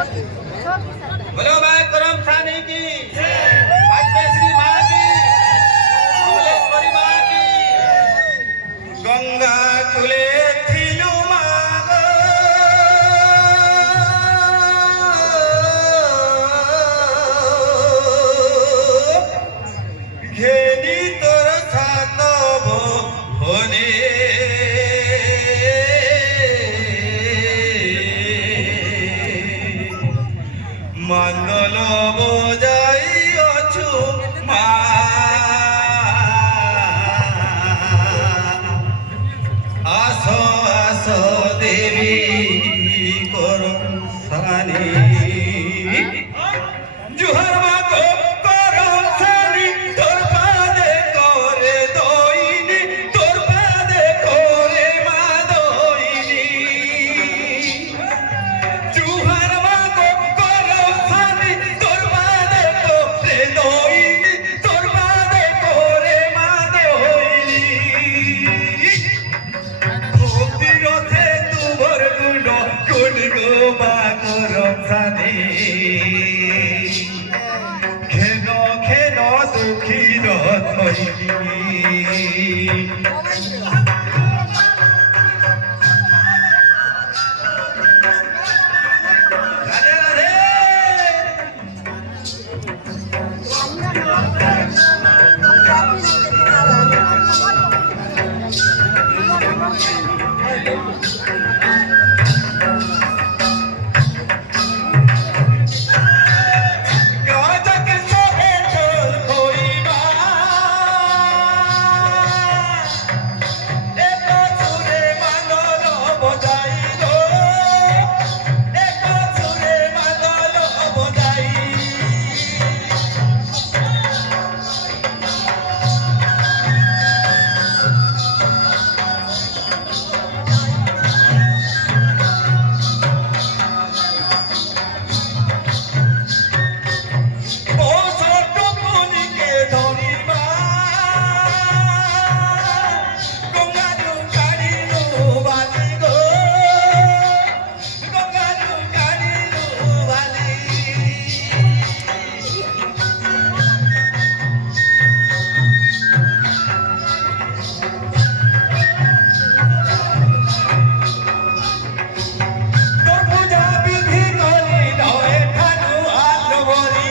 बोलो मैं करम खाने की भाग्यश्री माँ की कमलेश्वरी माँ की गंगा कुले थिलु माग घेनी तोर छातब होने मंगल बजाई अछु मा आसो आसो देवी करम सानी जुहर मा को करम सानी तोर पादे करे दईनी तोर पादे करे मा दईनी जुहर मा को करम सानी तोर पादे करे दईनी तोर पादे करे मा दईनी भक्ति रथे तुमर गुण गुण गो मा करम सानी खेन खेन दुखी रथई राधे राधे गजक सोहे ढोल होइबा एक सुरे मंगल बजाइलो एक सुरे मंगल बजाई ओ सोटो पुनी के धरिबा गंगारू काढिनु बाली गो गंगारू काढिनु बाली তোর পূজা বিধি করি নয় ঠানু আলবরি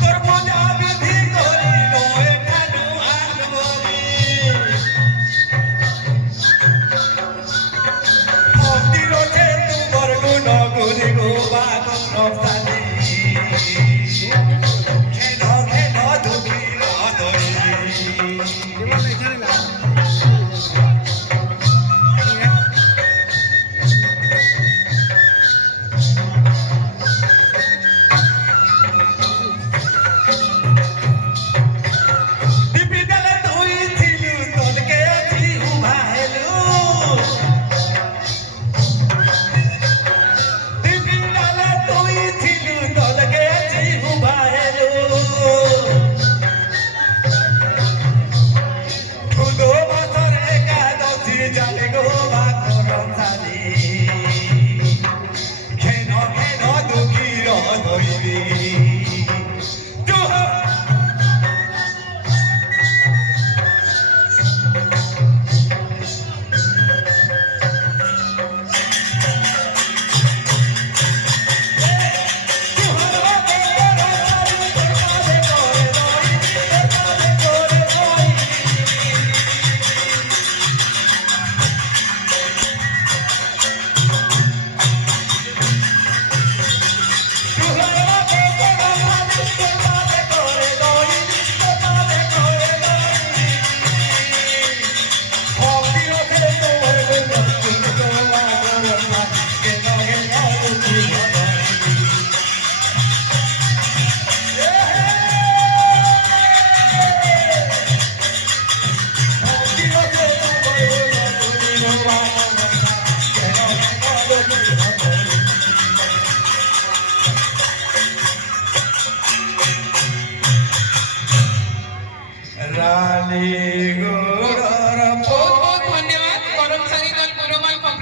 তোর পূজা বিধি করি নয় ঠানু আলবরি ভক্তি রথে তোমার গুণ গুণি গো বাগন রপ্তানি খেন খেন দুঃখী হৃদয় দীপিকালে তুই ছিলু তোলকে আজি উভা হেলু দীপিকালে তুই ছিলু তোলকে আজি উভা হেলু ফুলো বছর একাদশী জানে গো বা করম সানি খেন খেন দুঃখী হৃদয়ী रानी